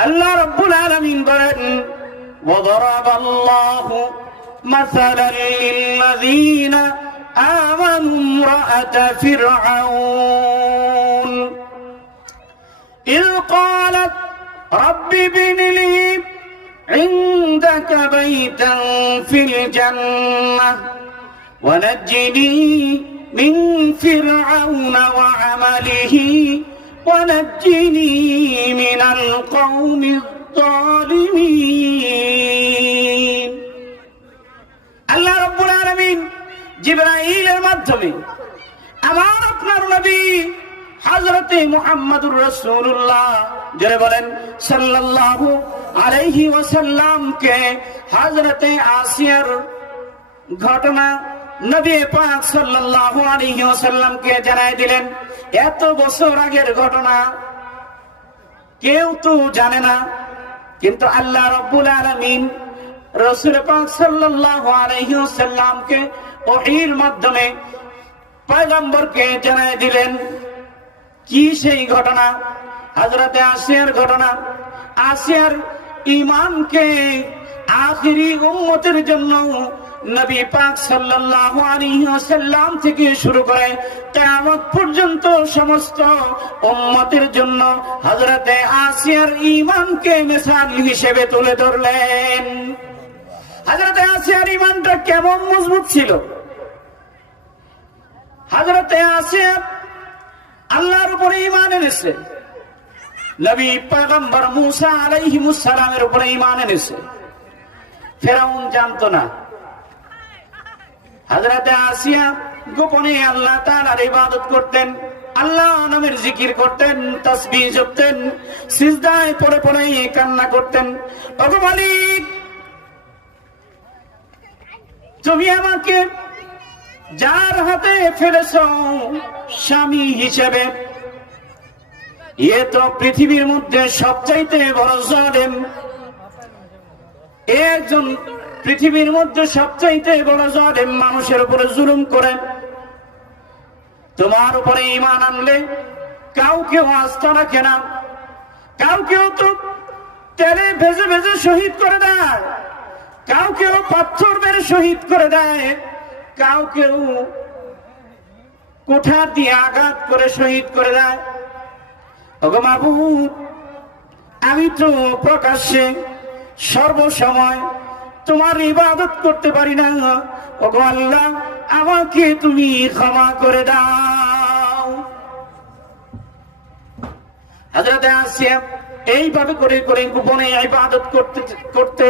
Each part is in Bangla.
আল্লাহ রব্বুল আলামিন বলেন وضرب الله مثلا للذين آمنوا امرأة فرعون إذ قالت رب ابن لي عندك بيتا في الجنة ونجني من فرعون وعمله ونجني من القوم الظالمين আল্লাহ রব্বুল আলামিন জিবরাইলের মাধ্যমে আমার আপনার নবী হযরতে মুহাম্মদুর রাসূলুল্লাহ যারা বলেন সাল্লাল্লাহু আলাইহি ওয়াসাল্লামকে হযরতে আসিয়ার ঘটনা নবী পাক সাল্লাল্লাহু আলাইহি ওয়াসাল্লামকে জানাই দিলেন, এত বছর আগের ঘটনা, কেউ তো জানে না, কিন্তু আল্লাহ রব্বুল আলামিন রসুল পাক সাল্লাল্লাহু আলাইহি ওয়াসাল্লামকে ওহীর মাধ্যমে পয়গম্বরকে জানাই দিলেন, কি সেই ঘটনা, হযরতে আসিয়ার ঘটনা, আসিয়ার ইমানকে আখিরি উম্মতের জন্য নবী পাক সাল্লাল্লাহু আলাইহি ওয়াসাল্লাম থেকে শুরু করে কিয়ামত পর্যন্ত সমস্ত উম্মতের জন্য হযরতে আসিয়ার ইমানকে মিসাল হিসেবে তুলে ধরলেন। হযরতে আসিয়ার ইমানটা কেমন মজবুত ছিল? হযরতে আসিয়া আল্লাহর উপরে ইমান এনেছে। নবী পয়গম্বর মুসা আলাইহিমুস সালামের উপরে ইমান এনেছে। ফেরাউন জানতো না। হাজরাতে আসিয়া গোপনে আল্লাহ তাআলার ইবাদত করতেন, আল্লাহ নামের জিকির করতেন, তাসবিহ জপতেন, সিজদায় পড়ে পড়ে কান্না করতেন। মালিক, তুমি আমাকে যার হাতে ফেলেছ স্বামী হিসেবে, এ তো পৃথিবীর মধ্যে সবচাইতে বড় জালেম। একজন পৃথিবীর মধ্যে সবচাইতে বড় জালেম মানুষের উপরে জুলুম করে। তোমার উপরে ইমান আনলে কাউকেও আস্থা রাখে না। কাউকেও তো তেলে ভেজে ভেজে শহীদ করে দেয়। কাউকেও পাথর মেরে শহীদ করে দেয়। কাউকেও কোঠা দিয়ে আঘাত করে শহীদ করে দেয়। মাহবুব, আমি তো প্রকাশ্যে সর্বসময় তোমার ইবাদত করতে পারি না। ওগো আল্লাহ, আমাকে তুমি ক্ষমা করে দাও। হাজরাতে আসিয়া এইভাবে করে করে গোপনে ইবাদত করতে করতে,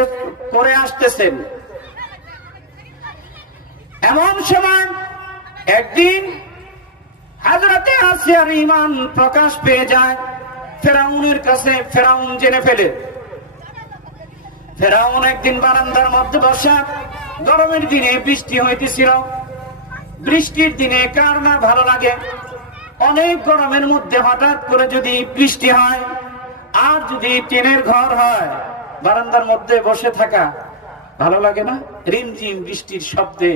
করে আসতেছেন। এমন সময় একদিন হাজরাতে আসিয়ার ইমান প্রকাশ পেয়ে যায়। ফেরাউনের কাছে ফেরাউন জেনে ফেলে। ফেরাউন একদিন বারান্দার মধ্যে বসা, গরমের দিনে বৃষ্টি হইতেছিল। বৃষ্টির দিনে কার না ভালো লাগে? অনেক গরমের মধ্যে হঠাৎ করে যদি বৃষ্টি হয়, আর যদি টিনের ঘর হয়, বারান্দার মধ্যে বসে থাকা ভালো লাগে না? রিমঝিম বৃষ্টির শব্দে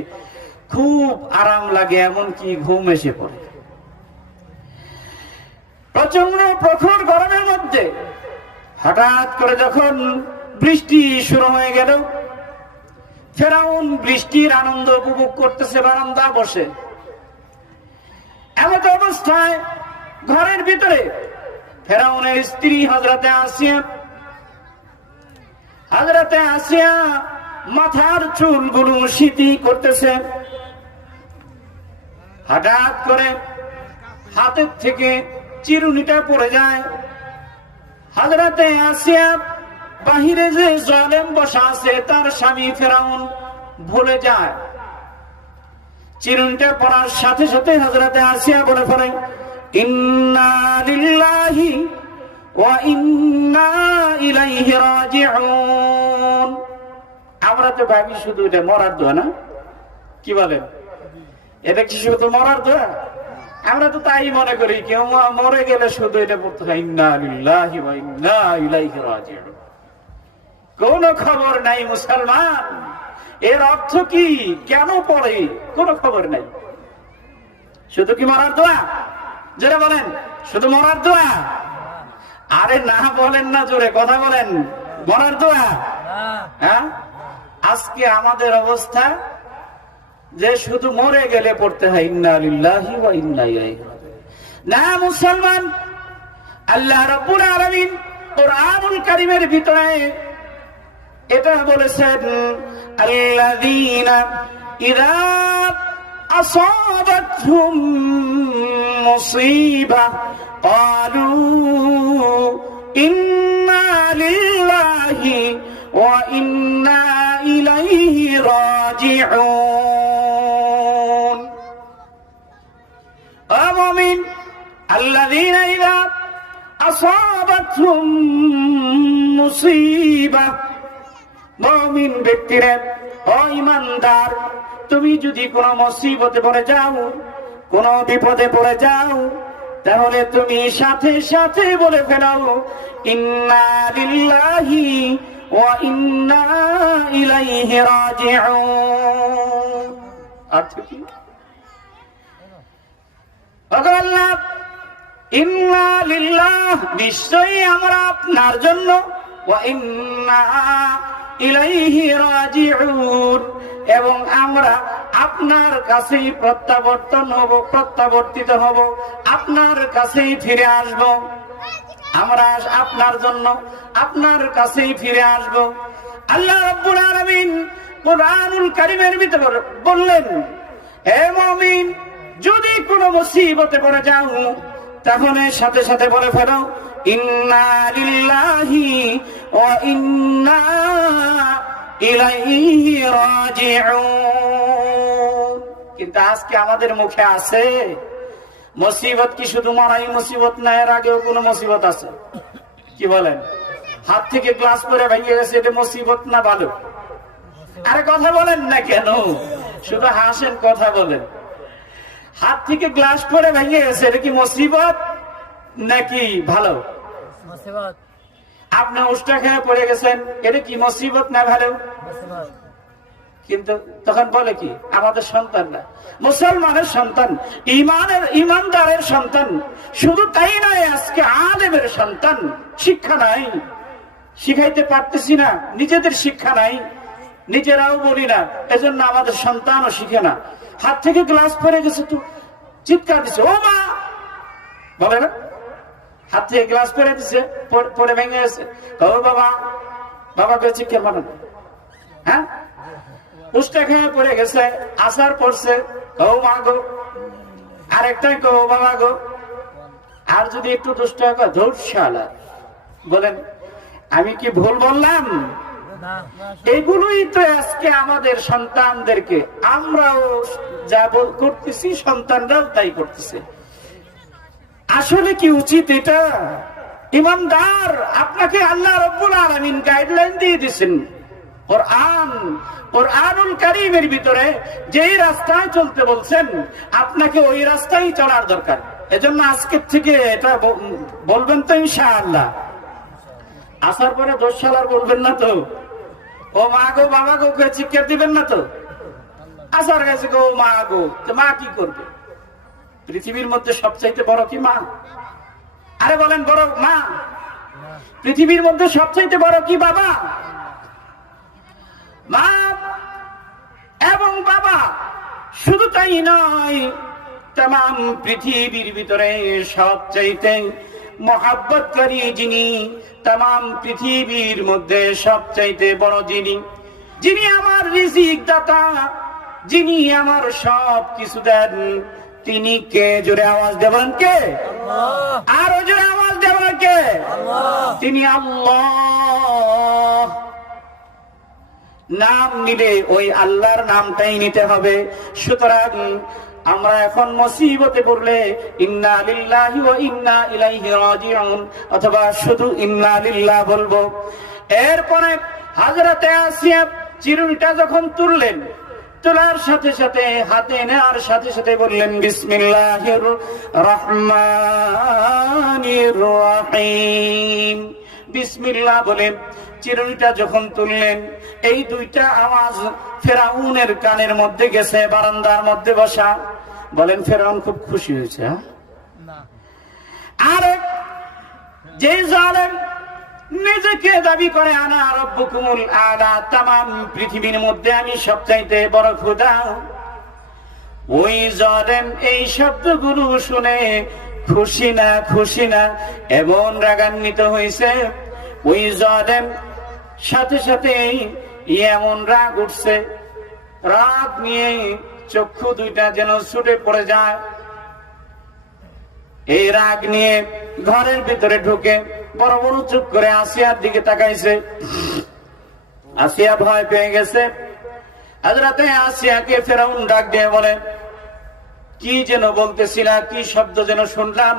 খুব আরাম লাগে, এমনকি ঘুম এসে পড়ে। প্রচণ্ড প্রখর গরমের মধ্যে হঠাৎ করে যখন বৃষ্টি শুরু হয়ে গেল। ফেরাউন বৃষ্টির আনন্দ উপভোগ করতেছে বারান্দা বসে। এমত অবস্থায় ঘরের ভিতরে ফেরাউনের স্ত্রী হজরতে আসিয়া হজরতে আসিয়া মাথার চুলগুলো শীতি করতেছে। হঠাৎ করে হাতের থেকে চিরুনিটা পড়ে যায়। হাজরাতে আসিয়া বাহিরে যে জলেম বসা আছে, তার স্বামী ফেরাউন ভুলে যায়। চিরুনিটা পড়ার সাথে সাথে হাজরাতে আসিয়া বলে ফেলে ওয়া ইন্না ইলাইহি রাজিউন। আমরা তো ভাবি শুধু এটা মরার দোয়া না। কি বলেন? এটা কি শুধু মরার দোয়া? আমরা তো তাই মনে করি, কেউ মরে গেলে শুধু এটা পড়তে হয়, ইন্না লিল্লাহি ওয়া ইন্না ইলাইহি রাজিউন। কোন খবর নাই, মুসলমান। এর অর্থ কি? কেন পড়ে? কোনো খবর নাই। শুধু কি মরার দোয়া? যেটা বলেন, শুধু মরার দোয়া? আরে না বলেন না, জোরে কথা বলেন। মরার দোয়া? হ্যাঁ? আজকে আমাদের অবস্থা যে শুধু মরে গেলে পড়তে হয়, ইন্না লিল্লাহি ওয়া ইন্না ইলাইহি না, মুসলমান, আল্লাহ রাব্বুল আলামিন কোরআনুল কারীমের ভিতরে এটা বলেছেন আল্লাযীনা ইযা আসাবাতহুম মুসিবা ক্বালু ইন্না লিল্লাহি ওয়া ইন্না ইলাইহি রাজিউন ও মুমিন আল্লাযীনা ইযা আসাবাতহুম মুসিবা মমিন ব্যক্তিরা, ও ইমানদার, তুমি যদি কোনো মুসিবতে পড়ে যাও, কোন বিপদে পড়ে যাও, তাহলে তুমি সাথে সাথে বলে ফেলাও, ইন্না লিল্লাহি ওয়া ইন্না ইলাইহি রাজিউন। অর্থ কি? আল্লাহ, ইন্না লিল্লাহ, নিশ্চয়ই আমরা আপনার জন্য, ওয়া ইন্না ইলাইহি রাজিউন। এবং আমরা আপনার কাছেই প্রত্যাবর্তন হব, প্রত্যাবর্তিত হব, আপনার কাছেই ফিরে আসব। আমরা আপনার জন্য আপনার কাছেই ফিরে আসব। আল্লাহ রাব্বুল আলামিন কোরআনুল কারীমের ভিতরে বললেন, হে মুমিন, যদি কোনো মুসিবতে পড়ে যাও, তাহলে সাথে সাথে বলে ফেলো, ইন্না লিল্লাহি কিন্তু আজকে আমাদের মুখে আছে মুসিবত কি শুধু মারাই মুসিবত না, এর আগেও কোনো মুসিবত আছে? কি বলেন? হাত থেকে গ্লাস করে ভেঙে গেছে, এটা মুসিবত না ভালো? আরে কথা বলেন না কেন? শুধু হাসেন কথা বলেন। হাত থেকে গ্লাস করে ভেঙে গেছে, এটা কি মুসিবত নাকি ভালো? মুসিবত। আপনি উষ্টা খেয়ে পড়ে গেছেন, এটা কি মুসিবত না ভালো? কিন্তু তখন বলে কি, আমাদের সন্তান না। মুসলমানের সন্তান, ইমানের ইমানদারের সন্তান, শুধু তাই নয়, আজকে আলেমের সন্তান, শিক্ষা নাই। শিখাইতে পারতেছি না, নিজেদের শিক্ষা নাই, নিজেরাও বলি না, এজন্য আমাদের সন্তানও শিখে না। হাত থেকে গ্লাস পরে গেছে তো, চিৎকার দিছে, ও মা! বলে না? হাত থেকে গ্লাস পরে দিছে পরে- ভেঙে গেছে। ও বাবা বাবাকে চিৎকার বানানো হ্যাঁ? উষ্টা খেয়ে পড়ে গেছে, আসার পড়ছে কৌ মা গো, আরেকটাই কৌ বাবা গো। আর যদি একটু দুষ্ট ধৈর্যশালা বলেন, আমি কি ভুল বললাম? এগুলোই তো আজকে আমাদের সন্তানদেরকে, আমরাও যা করতেছি, সন্তানরাও তাই করতেছে। আসলে কি উচিত এটা? ইমানদার, আপনাকে আল্লাহ রব্বুল আলমিন গাইডলাইন দিয়ে দিছেন কোরআন, কোরআনুল কারিমের ভিতরে যেই রাস্তায় চলতে বলছেন, আপনাকে ওই রাস্তায় চলার দরকার। এজন্য আজকের থেকে এটা বলবেন তো ইনশাআল্লাহ। আসার পরে দোষ সালার বলবেন না তো। ও মা গো, বাবা গো চিৎকার দিবেন না তো? আসার কাছে গো মা গো মা কি করবে? পৃথিবীর মধ্যে সবচাইতে বড় কি মা? আরে বলেন, বড় মা। পৃথিবীর মধ্যে সবচাইতে বড় কি বাবা? মা এবং বাবা। শুধু তাই নয় তাম পৃথিবীর ভিতরে সবচাইতে মহাব্বতকারী যিনি তাম পৃথিবীর মধ্যে সবচাইতে বড় যিনি। যিনি আমার রিজিক দাতা, যিনি আমার সব কিছু দেন তিনি কে? জোরে আওয়াজ দেবেন কে? আরও জোরে আওয়াজ দেবেন কে? তিনি আল্লাহ। নাম নিলে ওই আল্লাহর নামটাই নিতে হবে। সুতরাং আমরা এখন মুসিবতে পড়লে ইন্না লিল্লাহি ওয়া ইন্না ইলাইহি রাজিউন অথবা শুধু ইন্না লিল্লাহ বলব। এরপরে হযরতে আসিয়া চিরুনিটা যখন তুললেন তোলার সাথে সাথে হাতে নেওয়ার সাথে সাথে বললেন বিসমিল্লাহির রহমানির রহিম। বিসমিল্লাহ বলে চিরুনিটা যখন তুললেন এই দুইটা আওয়াজ ফেরাউনের কানের মধ্যে গেছে বারান্দার মধ্যে বসা। বলেন ফেরাউন খুব খুশি হয়েছে হ্যাঁ? আরে যে জালেম নিজেকে দাবি করে আনা রব্বুকুমুল আলা, তামাম পৃথিবীর মধ্যে আমি সবচাইতে বড় খোদা ওই জালেম এই শব্দগুলো শুনে খুশি না খুশি না, এমন রাগান্বিত হয়েছে ওই জালেম সাথে সাথে এমন রাগ উঠছে। রাগ নিয়ে চক্ষু দুইটা যেন ছুটে পড়ে যায়। এই রাগ নিয়ে ঘরের ভিতরে ঢুকে বড় বড় চুপ করে আসিয়ার দিকে তাকাইছে। আসিয়া ভয় পেয়ে গেছে। হাজরাতে আসিয়াকে ফেরাউন ডাক দিয়ে বলে, কি যেন বলতেছিলা, কি শব্দ যেন শুনলাম?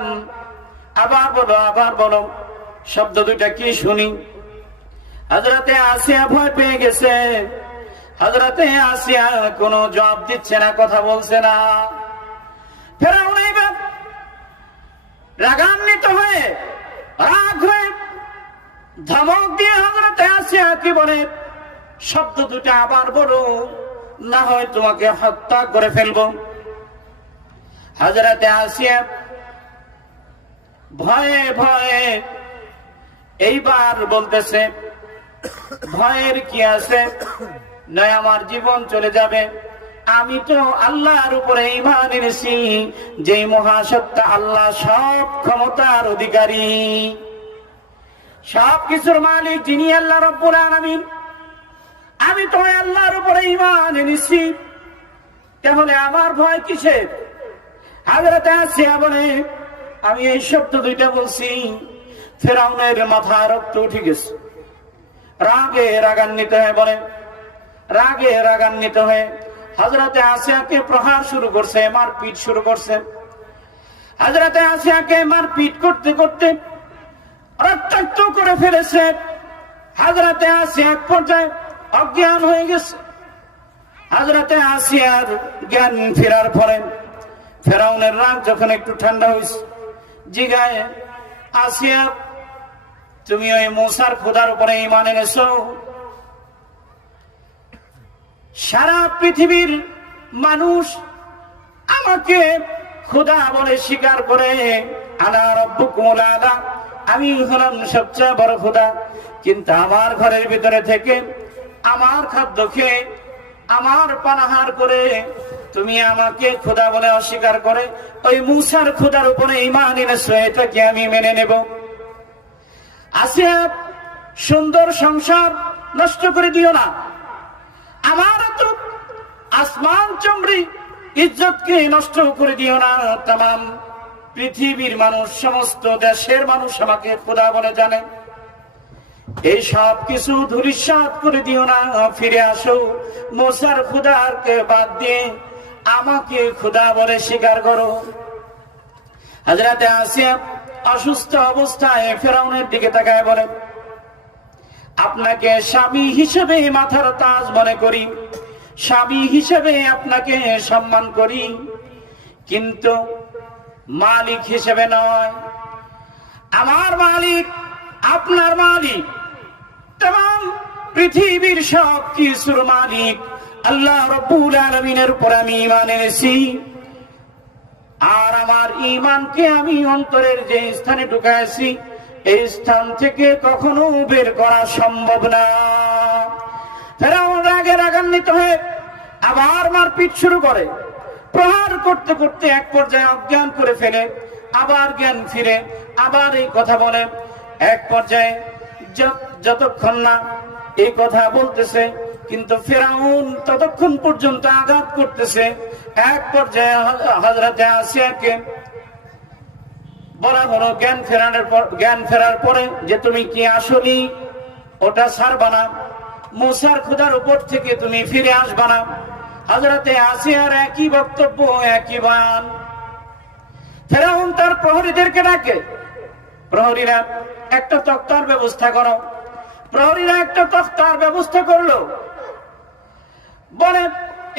আবার বলো আবার বলো, শব্দ দুইটা কি শুনি? হাজরাতে আসিয়া ভয় পেয়ে গেছে। হাজরাতে আসিয়া কোনো জবাব দিচ্ছে না, কথা বলছে না। ফেরাউন রাগান্বিত হয়ে, রাগ হয়ে ধমক দিয়ে হাজরাতে আসিয়া কি বলে, শব্দ দুটা আবার বলো, না হয় তোমাকে হত্যা করে ফেলব। হাজরাতে আসিয়া ভয়ে ভয়ে এইবার বলতেছে, ভয়ের কি আছে? নয়, আমার জীবন চলে যাবে। আমি তো আল্লাহর উপরে ইমান এনেছি। যে মহাসত্তা আল্লাহ সব ক্ষমতার অধিকারী। সব কিছুর মালিক যিনি আল্লাহ রব্বুল আলামিন। আমি তো আল্লাহর উপরে ইমান এনেছি। তাহলে আমার ভয় কিসের? হাজরাতে আসিয়া বলে, আমি এই শব্দ দুইটা বলছি। ফেরাউনের মাথা রক্ত উঠে গেছে। রাগে রাগান্বিত হয়ে বলে, রাগে রাগান্বিত হয়ে হাজরাতে আসিয়াকে প্রহার শুরু করছে, মারপিট শুরু করছে। হাজরাতে আসিয়াকে মারপিট করতে করতে রক্তাক্ত করে ফেলেছে। হাজরাতে আসিয়া এক পর্যায়ে অজ্ঞান হয়ে গেছে। হাজরাতে আসিয়ার জ্ঞান ফেরার পরে ফেরাউনের রাগ যখন একটু ঠান্ডা হয়েছে, জিগায়, আসিয়া, তুমি ওই মূসার খোদার উপরে ইমান এনেছো? সারা পৃথিবীর মানুষ আমাকে খোদা বলে স্বীকার করে আনা রব্বুকুমুল আলা। আমি হলাম সবচেয়ে বড় খোদা। কিন্তু আমার ঘরের ভিতরে থেকে আমার খাদ্য খেয়ে, আমার পানাহার করে তুমি আমাকে খোদা বলে অস্বীকার করে, ওই মুসার খোদার উপরে ইমান এনেছো আমি মেনে নেব। আসিয়া সুন্দর সংসার নষ্ট করে দিও না। আমার আসমান চমড়ি ইজ্জতকে নষ্ট করে দিও না তাম পৃথিবীর মানুষ, সমস্ত দেশের মানুষ আমাকে খোদা বলে জানে। এই সব কিছু ধুলিসাত করে দিও না, ফিরে আসো। মোসার খুদারকে বাদ দিয়ে আমাকে খুদা বলে স্বীকার করো। হাজরাতে আসিয়া অসুস্থ অবস্থায় ফেরাউনের দিকে তাকায় বলে আপনাকে স্বামী হিসেবে মাথার তাজ মনে করি। স্বামী হিসেবে আপনাকে সম্মান করি, কিন্তু মালিক হিসেবে নয়। আমার মালিক, আপনার মালিক, তাম পৃথিবীর সব কিছুর মালিক। আল্লাহ রব্বুল আলমিনের উপর আমি ইমান এনেছি। আর আমার ইমানকে আমি অন্তরের যে স্থানে ঢুকাইছি, এই স্থান থেকে কখনো বের করা সম্ভব না। রাগে রাগান্বিত হয়ে আবার মারপিট শুরু করে। প্রহার করতে করতে এক পর্যায়ে অজ্ঞান করে ফেলে, আবার জ্ঞান ফিরে, আবার এই কথা বলে। এক পর্যায়ে যতক্ষণ না এই কথা বলতেছে, কিন্তু ফেরাউন ততক্ষণ পর্যন্ত আঘাত করতেছে। এক পর্যায়ে হজরতে আসিয়াকে বলা হলো, জ্ঞান ফেরানোর জ্ঞান ফেরার পরে যে তুমি কি আসলি ওটা ছাড়বা না। মুসার খুদার উপর থেকে তুমি ফিরে আসবা না। হাজরাতে আসিয়ার একই বক্তব্য, একই বান ফেরাউন তার প্রহরীদেরকে ডাকে, প্রহরীরা একটা তক্তার ব্যবস্থা করো। প্রহরীরা একটা তক্তার ব্যবস্থা করল। বলে,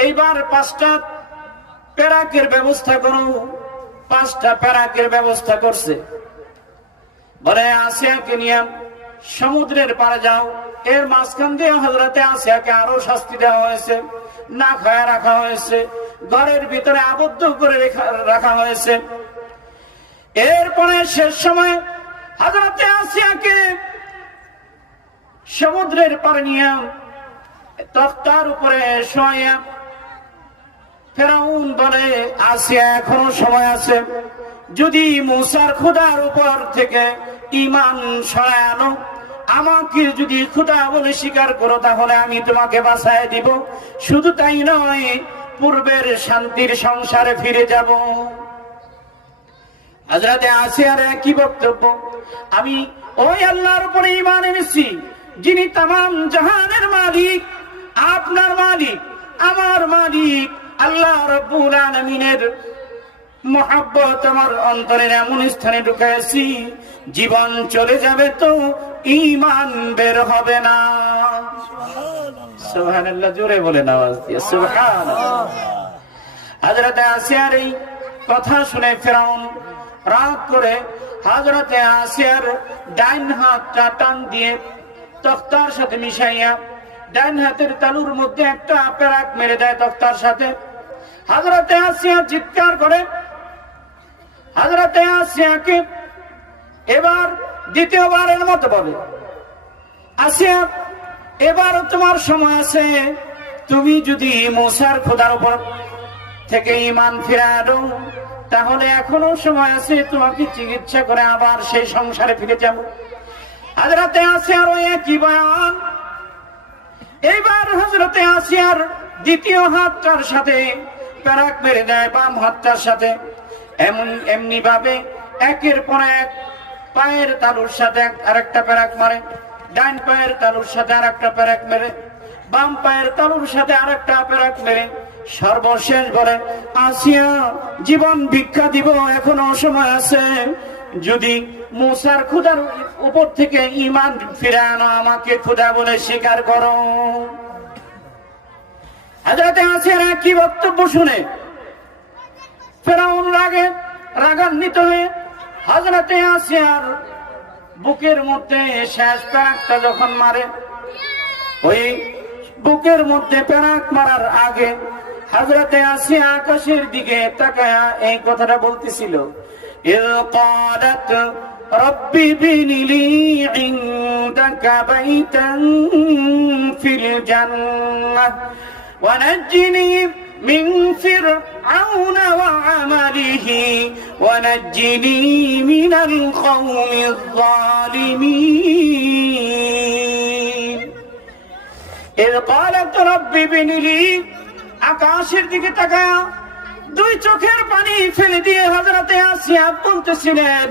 এইবার পাঁচটা প্যারাকের ব্যবস্থা করো। পাঁচটা প্যারাকের ব্যবস্থা করছে। বলে, আসিয়াকে নিয়ে সমুদ্রের পারে যাও। এর মাঝখান দিয়ে হজরতে আসিয়াকে আরও শাস্তি দেওয়া হয়েছে, না খায়া রাখা হয়েছে, ঘরের ভিতরে আবদ্ধ করে রাখা হয়েছে। এরপরে শেষ সময় হাজরাতে আসিয়াকে সমুদ্রের পারে নিয়ে তক্তার উপরে শোয়া ফেরাউন বলে আসিয়া এখনও সময় আছে। যদি মুসার খুদার উপর থেকে ইমান সরায় আনো আমাকে যদি খুদা বলে স্বীকার করো, তাহলে আমি তোমাকে বাঁচায় দিব। শুধু তাই নয়, পূর্বের শান্তির সংসারে ফিরে যাব। হাজরাতে আসিয়ার কি বক্তব্য, আমি ওই আল্লাহর উপরে ইমান এনেছি, যিনি তাম জাহানের মালিক, আপনার মালিক, আমার মালিক, আল্লাহ রব্বুল আলমিনের মোহাব্বত আমার অন্তরের এমন স্থানে ঢুকাইছি জীবন চলে যাবে তো ইমান বের হবে না। সুবহানাল্লাহ, জোরে বলে আওয়াজ দিয়ে, সুবহানাল্লাহ। হাজরাতে আসিয়ার এই কথা শুনে ফেরাউন রাগ করে হাজরাতে আসিয়ার ডাইন হাতটা টান দিয়ে তক্তার সাথে মিশাইয়া ডাইন হাতের তালুর মধ্যে একটা পেরাক মেরে দেয় তক্তার সাথে। হাজরাতে আসিয়া চিৎকার করে, হাজরাতে আসিয়াকে এবার দ্বিতীয়বারের মতো বলে। আসিয়া এবারও তোমার সময় আছে। তুমি যদি মশার খোদার উপর থেকে ইমান ফিরে আনো তাহলে এখনও সময় আছে তোমাকে চিকিৎসা করে আবার সেই সংসারে ফিরে যাব। হাজরাতে আসিয়ার ওই একই বয়ান। এইবার হজরতে আসিয়ার দ্বিতীয় হাতটার সাথে প্যারাক মেরে দেয়, বাম হাতটার সাথে। এমন এমনি ভাবে একের পর এক পায়ের তালুর সাথে আরেকটা প্যারাক মারে ডাইন পায়ের তালুর সাথে আরেকটা প্যারাক মেরে, বাম পায়ের তালুর সাথে আরেকটা প্যারাক মেরে। সর্বশেষ বলে, আসিয়া জীবন ভিক্ষা দিব, এখনও সময় আছে। যদি মুসার খুদার উপর থেকে ইমান ফিরে আনো, আমাকে খুদা বলে স্বীকার করো। হাজরাতে আসিয়ারা কি বক্তব্য শুনে, ফেরাউন রাগে রাগান্বিত হয়ে হাজরাতে আসিয়ার বুকের মধ্যে শেষ প্যারাকটা যখন মারে ওই বুকের মধ্যে প্যারাক মারার আগে হাজরাতে আসিয়া আকাশের দিকে তাকায়া এই কথাটা বলতেছিল إذ قالت رب ابن لي عندك بيتا في الجنة ونجني من فرعون وعمله ونجني من القوم الظالمين إذ قالت رب ابن لي আকাশের দিকে তাকায়া দুই চোখের পানি ফেলে দিয়ে হজরতে আসিয়া বলতেছিলেন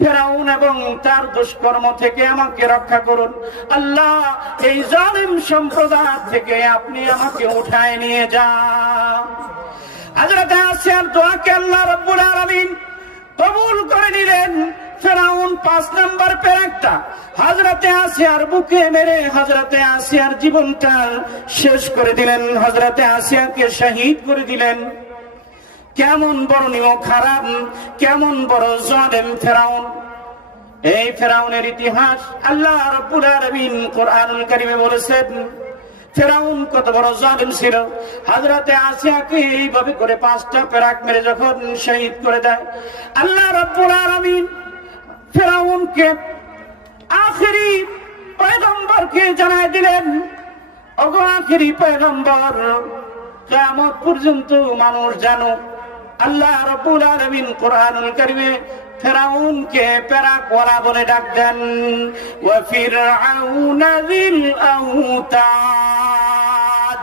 ফেরাউন এবং তার দুষ্কর্ম থেকে আমাকে রক্ষা করুন। আল্লাহ, এই জালিম সম্প্রদায় থেকে আপনি আমাকে উঠায় নিয়ে যান। হাজরত আসিয়ার দোয়াকে আল্লাহ রব্বুল আলামিন কবুল করে নিলেন। ফেরাউন পাঁচ নাম্বার প্যারাকটা হাজরাতে আসিয়ার বুকে মেরে হাজরাতে আসিয়ার জীবনটা শেষ করে দিলেন। হাজরাতে আসিয়াকে শহীদ করে দিলেন। কেমন বড় নিয় খারাপ। কেমন বড় জালেম ফেরাউন? এই ফেরাউনের ইতিহাস আল্লাহ রব্বুল আলামিন কারীমে বলেছেন, ফেরাউন কত বড় জালিম ছিল। হাজরাতে আসিয়াকে এইভাবে করে পাঁচটা পেরাক মেরে যখন শহীদ করে দেয়, আল্লাহ রব্বুল আলামিন ফেরাউনকে আখেরি পয়গম্বরকে জানায় দিলেন, ওগো আখেরি পয়গম্বর, কিয়ামত পর্যন্ত মানুষ জানো আল্লাহ রব্বুল আলামিন কোরআনুল কারীমে ফেরাউনকে পেরাক ওয়ালা বলে ডাক দেন। ওয়া ফিরআউনা যিল আউতাদ।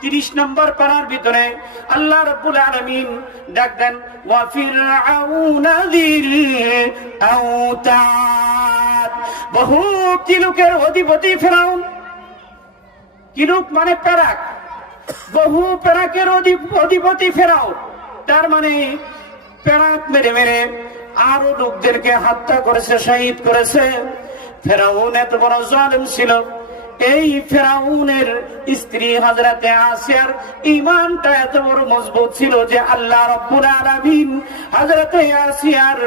30 নম্বর পারার ভিতরে আল্লাহ রাব্বুল আলামিন ডাক দেন, ওয়া ফিরআউনা যিল আউতাদ। বহু কিলুকের অধিপতি ফেরাউন। কিলুক মানে পেরাক বহু পেরাকের অধি- অধিপতি ফেরাও তার মানে পেরাক মেরে মেরে আরও লোকদেরকে হত্যা করেছে শহীদ করেছে। ফেরাউন এত বড় জালিম ছিল। এই ফেরাউনের স্ত্রী হজরতে আসিয়ার ইমানটা এত বড় মজবুত ছিল যে আল্লাহ রব্বুল আলামিন হজরতে আসিয়ার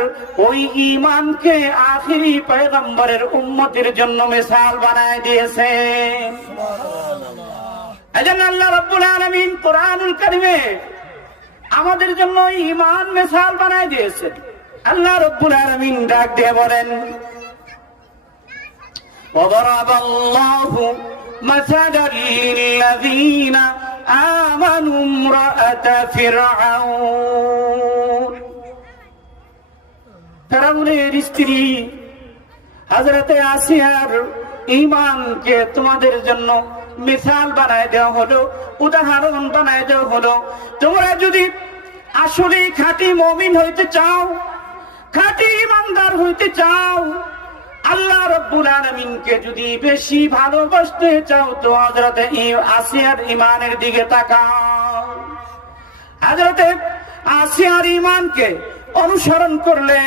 ওই ইমানকে আখিরি পয়গম্বরের উম্মতির জন্য মিসাল বানায় দিয়েছেন এজন্য আল্লাহ রব্বুল আলামিন কোরআনুল কারিমে আমাদের জন্য ইমান মিসাল বানায় দিয়েছেন আল্লাহ রব্বুল আলামিন ডাক দিয়ে বলেন وضرب الله مثلا للذين آمنوا امرأة فرعون ফেরাউনের স্ত্রী হাজরতে আসিয়ার ইমানকে তোমাদের জন্য মিসাল বানায় দেওয়া হলো, উদাহরণ বানায় দেওয়া হলো। তোমরা যদি আসলে খাঁটি মমিন হইতে চাও, খাঁটি ইমানদার হইতে চাও, আল্লাহ রব্বুল আলমিনকে যদি বেশি ভালোবাসতে চাও, তো হজরতে আসিয়ার ইমানের দিকে তাকাও। হাজরতে আসিয়ার ইমানকে অনুসরণ করলে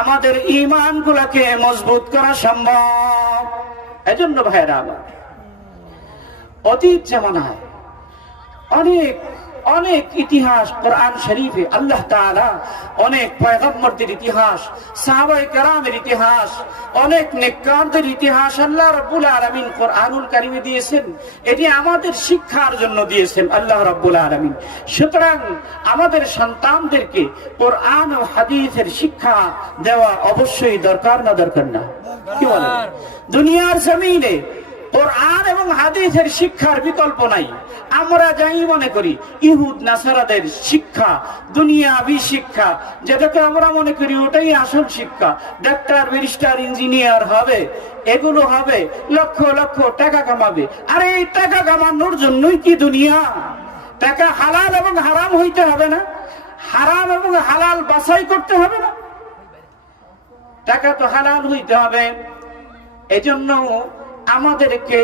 আমাদের ইমান গুলাকে মজবুত করা সম্ভব। এজন্য ভাইরা আমার অতীত জামানায় অনেক অনেক ইতিহাস কোরআন শরীফে আল্লাহ তাআলা অনেক পয়গম্বরদের ইতিহাস সাহাবায়ে কেরামের ইতিহাস অনেক নেককারদের ইতিহাস আল্লাহ রাব্বুল আলামিন কোরআনুল কারিমে দিয়েছেন। এটি আমাদের শিক্ষার জন্য দিয়েছেন আল্লাহ রাব্বুল আলমিন। সুতরাং আমাদের সন্তানদেরকে কোরআন ও হাদিসের শিক্ষা দেওয়া অবশ্যই দরকার না দরকার না। কি বলেন? দুনিয়ার জমিনে কোরআন এবং হাদিসের শিক্ষার বিকল্প নাই। আমরা যাই মনে করি, ইহুদ, নাসারাদের শিক্ষা, দুনিয়াবি শিক্ষা, যেটাকে আমরা মনে করি ওটাই আসল শিক্ষা। ডাক্তার, ব্যারিস্টার, ইঞ্জিনিয়ার হবে, এগুলো হবে, লক্ষ লক্ষ টাকা কামাবে। আরে এই টাকা কামানোর জন্যই কি দুনিয়া? টাকা হালাল এবং হারাম হইতে হবে না। হারাম এবং হালাল বাছাই করতে হবে না। টাকা তো হালাল হইতে হবে। এজন্য আমাদেরকে,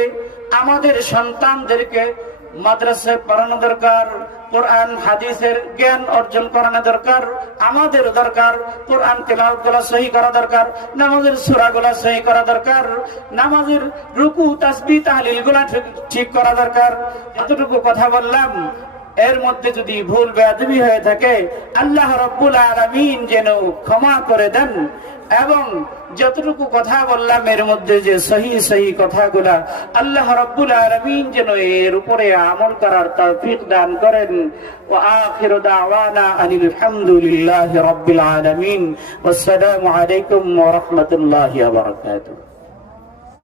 আমাদের সন্তানদেরকে মাদ্রাসায় পড়ানো দরকার, কোরআন, হাদিসের জ্ঞান অর্জন করানো দরকার, আমাদের দরকার, কোরআন তেলাওয়াতগুলা সহি করা দরকার, নামাজের সূরা গুলা সহি করা দরকার, নামাজের রুকু, তাসবিহ তাহলিলগুলা ঠিক করা দরকার। এতটুকু কথা বললাম। এর মধ্যে যদি ভুল বেয়াদবি হয়ে থাকে, আল্লাহ রব্বুল আলামিন যেন ক্ষমা করে দেন। এবং যতটুকু কথা বললাম, এর মধ্যে যে সহি সহি কথাগুলা, আল্লাহ রব্বুল আলামিন যেন এর উপরে আমল করার তৌফিক দান করেন। ওয়া আখিরু দাওয়ানা আনিল হামদুলিল্লাহি রাব্বিল আলামিন। ওয়াসসালামু আলাইকুম ওয়া রাহমাতুল্লাহি